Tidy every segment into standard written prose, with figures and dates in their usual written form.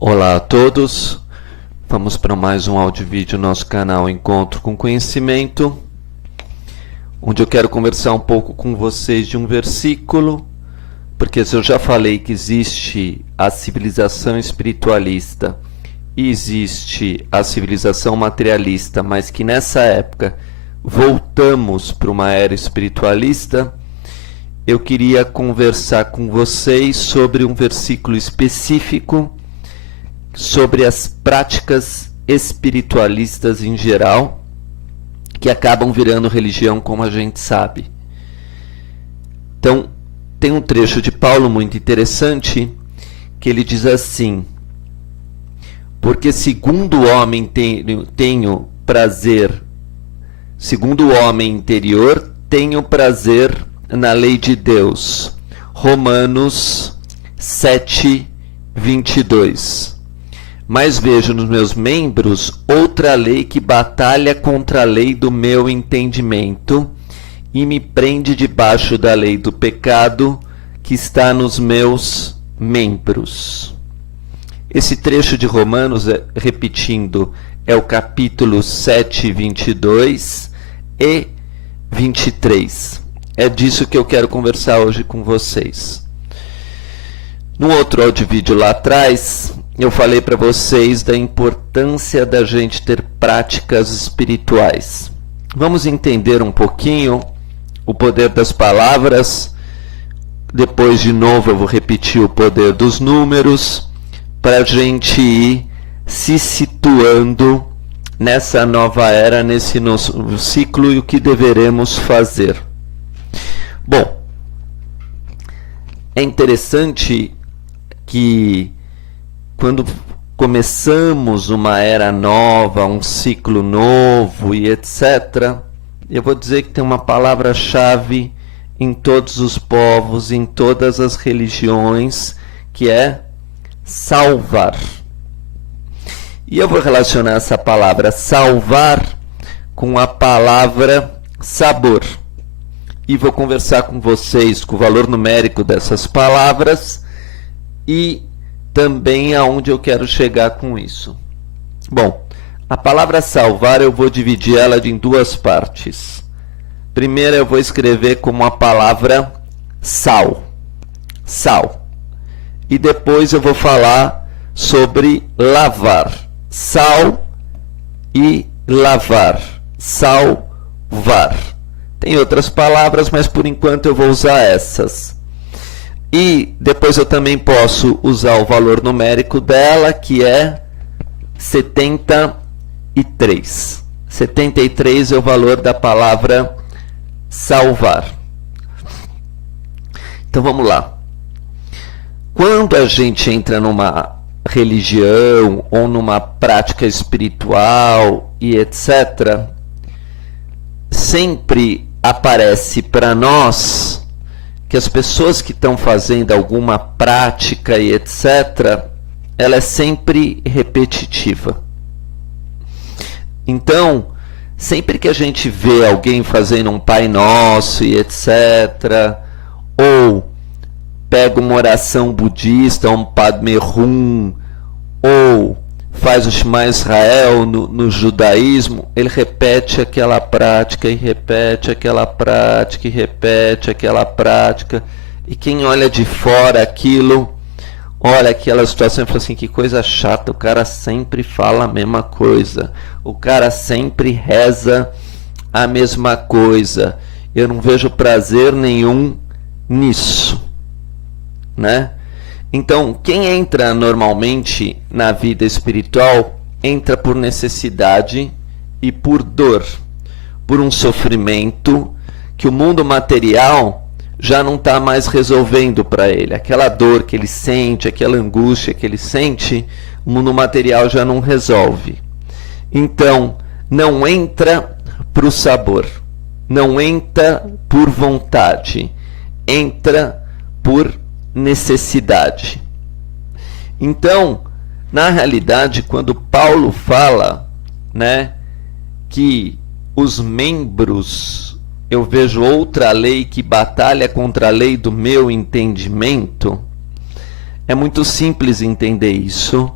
Olá a todos, vamos para mais um áudio vídeo no nosso canal Encontro com Conhecimento, onde eu quero conversar um pouco com vocês de um versículo, porque se eu já falei que existe a civilização espiritualista e existe a civilização materialista, mas que nessa época voltamos para uma era espiritualista, eu queria conversar com vocês sobre um versículo específico sobre as práticas espiritualistas em geral, que acabam virando religião, como a gente sabe. Então, tem um trecho de Paulo muito interessante, que ele diz assim: porque segundo o homem tenho prazer, segundo o homem interior, tenho prazer na lei de Deus. Romanos 7, 22. Mas vejo nos meus membros outra lei que batalha contra a lei do meu entendimento e me prende debaixo da lei do pecado que está nos meus membros. Esse trecho de Romanos, repetindo, é o capítulo 7, 22 e 23. É disso que eu quero conversar hoje com vocês. No outro áudio vídeo lá atrás, eu falei para vocês da importância da gente ter práticas espirituais. Vamos entender um pouquinho o poder das palavras. Depois, de novo, eu vou repetir o poder dos números para a gente ir se situando nessa nova era, nesse nosso ciclo e o que deveremos fazer. Bom, é interessante que quando começamos uma era nova, um ciclo novo e etc., eu vou dizer que tem uma palavra-chave em todos os povos, em todas as religiões, que é salvar. E eu vou relacionar essa palavra salvar com a palavra sabor. E vou conversar com vocês com o valor numérico dessas palavras e também aonde eu quero chegar com isso. Bom, a palavra salvar eu vou dividir ela em duas partes. Primeiro eu vou escrever como a palavra sal. Sal. E depois eu vou falar sobre lavar. Sal e lavar. Salvar. Tem outras palavras, mas por enquanto eu vou usar essas. E depois eu também posso usar o valor numérico dela, que é 73. 73 é o valor da palavra salvar. Então vamos lá. Quando a gente entra numa religião ou numa prática espiritual e etc., sempre aparece para nós que as pessoas que estão fazendo alguma prática e etc., ela é sempre repetitiva. Então, sempre que a gente vê alguém fazendo um Pai Nosso e etc., ou pega uma oração budista, um Padme Hum, ou faz o Shema Israel no judaísmo, ele repete aquela prática e repete aquela prática e repete aquela prática, e quem olha de fora aquilo, olha aquela situação e fala assim: que coisa chata, o cara sempre fala a mesma coisa, o cara sempre reza a mesma coisa, eu não vejo prazer nenhum nisso, né? Então, quem entra normalmente na vida espiritual, entra por necessidade e por dor, por um sofrimento que o mundo material já não está mais resolvendo para ele. Aquela dor que ele sente, aquela angústia que ele sente, o mundo material já não resolve. Então, não entra para o sabor, não entra por vontade, entra por necessidade. Então, na realidade, quando Paulo fala, né, que os membros, eu vejo outra lei que batalha contra a lei do meu entendimento, é muito simples entender isso,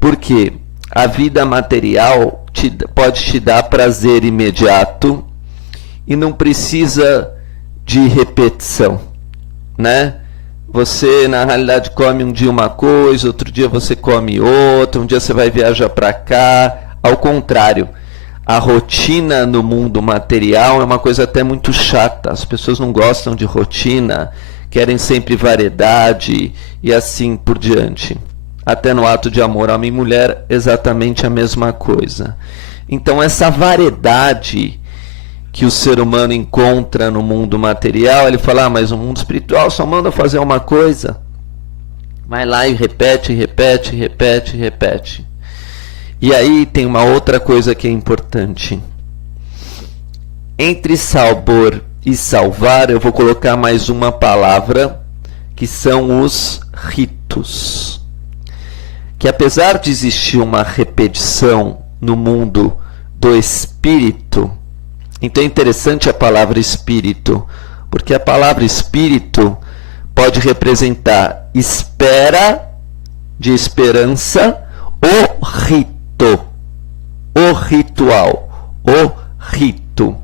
Porque a vida material pode te dar prazer imediato e não precisa de repetição, né? Você, na realidade, come um dia uma coisa, outro dia você come outra, um dia você vai viajar para cá. Ao contrário, a rotina no mundo material é uma coisa até muito chata. As pessoas não gostam de rotina, querem sempre variedade e assim por diante. Até no ato de amor, homem e mulher, exatamente a mesma coisa. Então, essa variedade que o ser humano encontra no mundo material, ele fala, mas o mundo espiritual só manda fazer uma coisa. Vai lá e repete, repete, repete, repete. E aí tem uma outra coisa que é importante. Entre sabor e salvar, eu vou colocar mais uma palavra, que são os ritos. Que apesar de existir uma repetição no mundo do espírito, então é interessante a palavra espírito, porque a palavra espírito pode representar espera, de esperança, o rito, o ritual, o rito.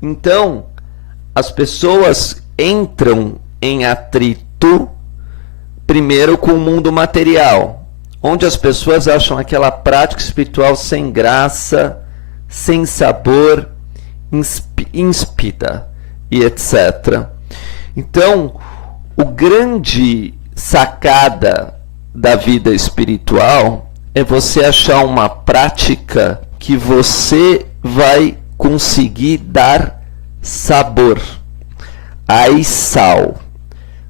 Então, as pessoas entram em atrito primeiro com o mundo material, onde as pessoas acham aquela prática espiritual sem graça, sem sabor, insípida e etc. Então, o grande sacada da vida espiritual é você achar uma prática que você vai conseguir dar sabor. Aí sal.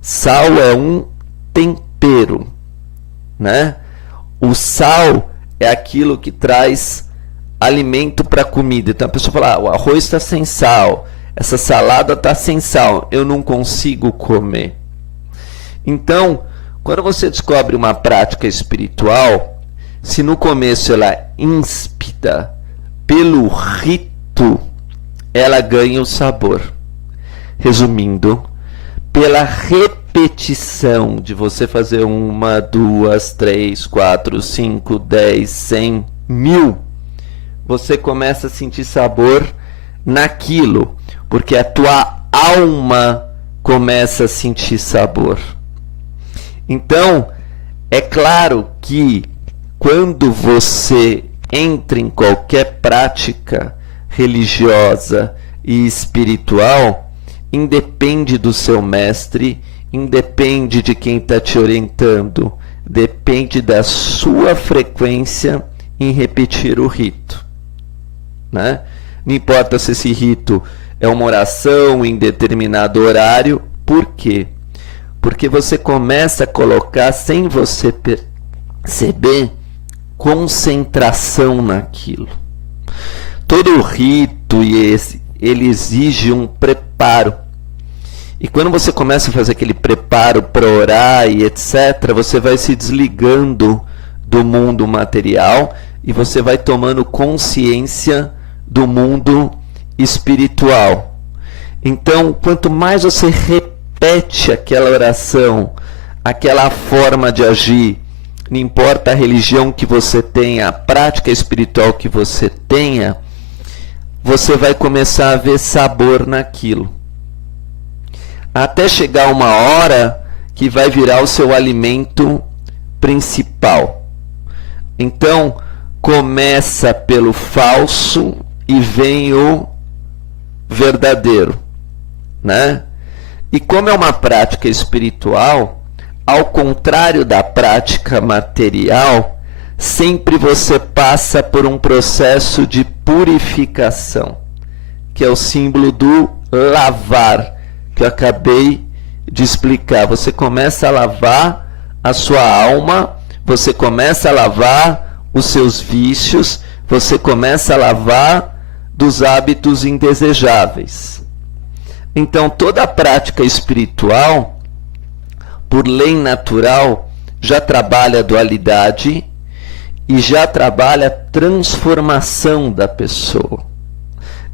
Sal é um tempero, né? O sal é aquilo que traz alimento para a comida. Então a pessoa fala, o arroz está sem sal, essa salada está sem sal, eu não consigo comer. Então, quando você descobre uma prática espiritual, se no começo ela é insípida, pelo rito, ela ganha o sabor. Resumindo, pela repetição de você fazer 1, 2, 3, 4, 5, 10, 100, 1000, você começa a sentir sabor naquilo, porque a tua alma começa a sentir sabor. Então, é claro que quando você entra em qualquer prática religiosa e espiritual, independe do seu mestre, independe de quem está te orientando, depende da sua frequência em repetir o rito, né? Não importa se esse rito é uma oração em determinado horário. Por quê? Porque você começa a colocar, sem você perceber, concentração naquilo. Todo rito ele exige um preparo. E quando você começa a fazer aquele preparo para orar e etc., você vai se desligando do mundo material e você vai tomando consciência do mundo espiritual. Então, quanto mais você repete aquela oração, aquela forma de agir, não importa a religião que você tenha, a prática espiritual que você tenha, você vai começar a ver sabor naquilo. Até chegar uma hora que vai virar o seu alimento principal. Então, começa pelo falso e vem o verdadeiro, né? E como é uma prática espiritual, ao contrário da prática material, sempre você passa por um processo de purificação, que é o símbolo do lavar, que eu acabei de explicar. Você começa a lavar a sua alma, você começa a lavar os seus vícios, você começa a lavar dos hábitos indesejáveis. Então, toda a prática espiritual, por lei natural, já trabalha a dualidade e já trabalha a transformação da pessoa.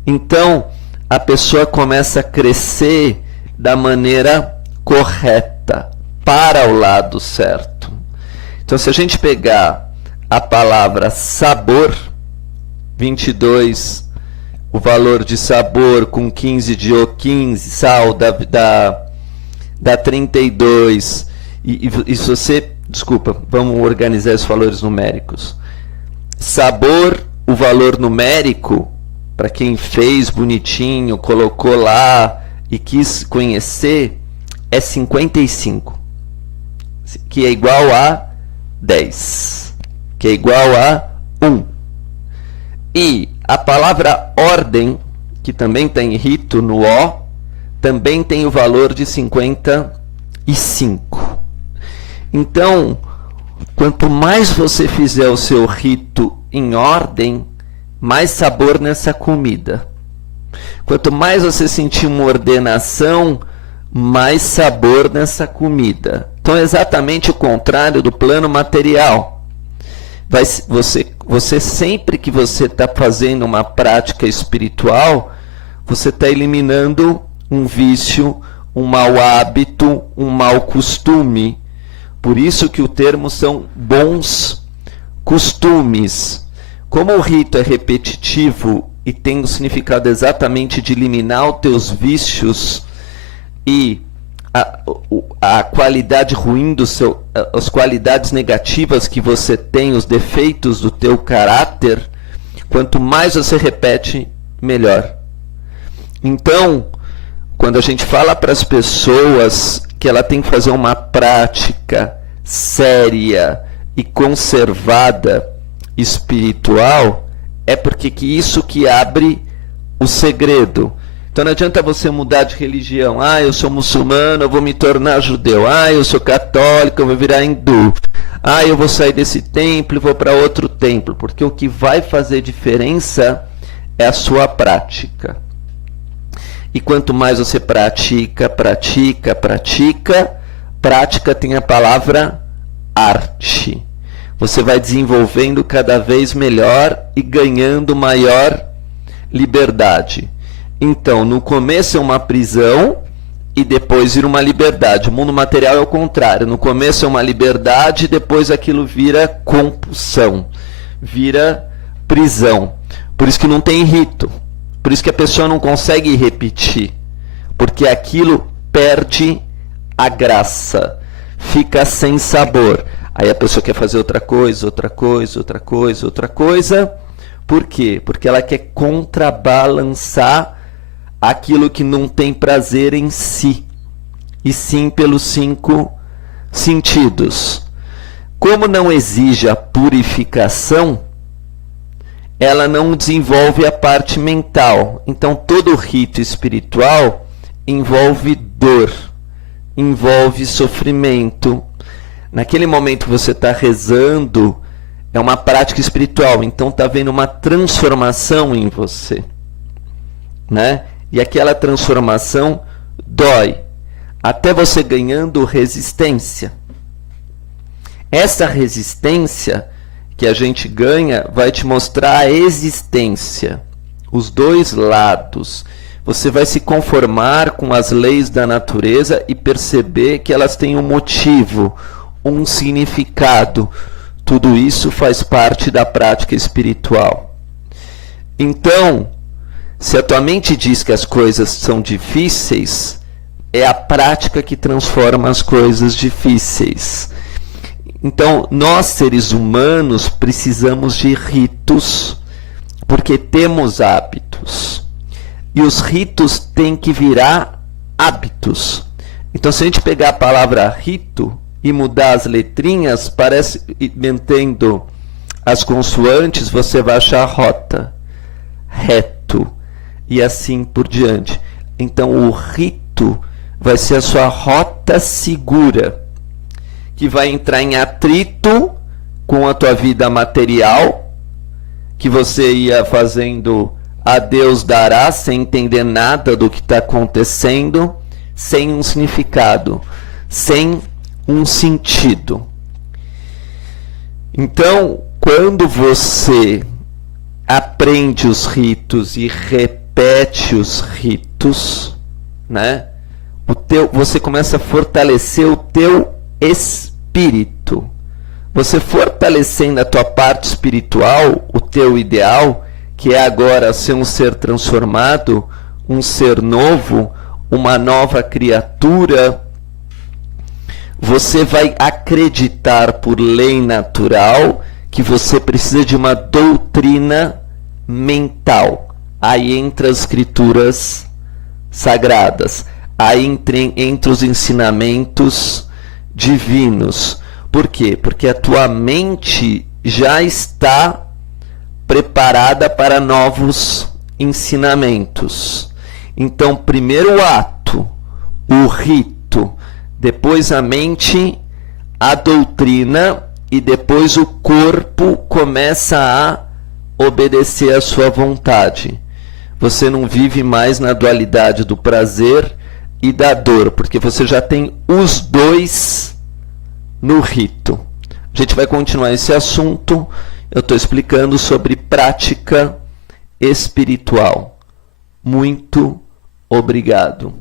Então, a pessoa começa a crescer da maneira correta, para o lado certo. Então, se a gente pegar a palavra sabor, 22, o valor de sabor com 15 de O15, sal dá 32, e se você, desculpa, vamos organizar os valores numéricos. Sabor, o valor numérico, para quem fez bonitinho, colocou lá e quis conhecer, é 55, que é igual a 10, que é igual a 1. E a palavra ordem, que também tem rito no O, também tem o valor de 55. Então, quanto mais você fizer o seu rito em ordem, mais sabor nessa comida. Quanto mais você sentir uma ordenação, mais sabor nessa comida. Então é exatamente o contrário do plano material. Você sempre que você está fazendo uma prática espiritual, você está eliminando um vício, um mau hábito, um mau costume. Por isso que o termo são bons costumes. Como o rito é repetitivo e tem o significado exatamente de eliminar os teus vícios e a qualidade ruim do seu, as qualidades negativas que você tem, os defeitos do teu caráter, quanto mais você repete, melhor. Então, quando a gente fala para as pessoas que ela tem que fazer uma prática séria e conservada espiritual, é porque isso que abre o segredo. Então não adianta você mudar de religião. Eu sou muçulmano, eu vou me tornar judeu. Eu sou católico, eu vou virar hindu. Eu vou sair desse templo e vou para outro templo. Porque o que vai fazer diferença é a sua prática. E quanto mais você prática, prática tem a palavra arte. Você vai desenvolvendo cada vez melhor e ganhando maior liberdade. Então, no começo é uma prisão e depois vira uma liberdade. O mundo material é o contrário. No começo é uma liberdade e depois aquilo vira compulsão, vira prisão. Por isso que não tem rito. Por isso que a pessoa não consegue repetir. Porque aquilo perde a graça, fica sem sabor. Aí a pessoa quer fazer outra coisa. Por quê? Porque ela quer contrabalançar aquilo que não tem prazer em si, e sim pelos 5 sentidos. Como não exige a purificação, ela não desenvolve a parte mental. Então todo rito espiritual envolve dor, envolve sofrimento. Naquele momento que você está rezando, é uma prática espiritual, então está havendo uma transformação em você, né? E aquela transformação dói, até você ganhando resistência. Essa resistência que a gente ganha vai te mostrar a existência, os dois lados. Você vai se conformar com as leis da natureza e perceber que elas têm um motivo, um significado. Tudo isso faz parte da prática espiritual. Então, se a tua mente diz que as coisas são difíceis, é a prática que transforma as coisas difíceis. Então, nós seres humanos precisamos de ritos, porque temos hábitos. E os ritos têm que virar hábitos. Então, se a gente pegar a palavra rito e mudar as letrinhas, parece, mantendo as consoantes, você vai achar rota, reto, e assim por diante. Então o rito vai ser a sua rota segura, que vai entrar em atrito com a tua vida material, que você ia fazendo a Deus dará, sem entender nada do que está acontecendo, sem um significado, sem um sentido. Então, quando você aprende os ritos e repete os ritos, né? Você começa a fortalecer o teu espírito. você fortalecendo a tua parte espiritual, o teu ideal, que é agora ser um ser transformado, um ser novo, uma nova criatura, você vai acreditar por lei natural que você precisa de uma doutrina mental. Aí entra as escrituras sagradas, aí entre os ensinamentos divinos. Por quê? Porque a tua mente já está preparada para novos ensinamentos. Então, primeiro o ato, o rito, depois a mente, a doutrina, e depois o corpo começa a obedecer à sua vontade. Você não vive mais na dualidade do prazer e da dor, porque você já tem os dois no rito. A gente vai continuar esse assunto. Eu estou explicando sobre prática espiritual. Muito obrigado.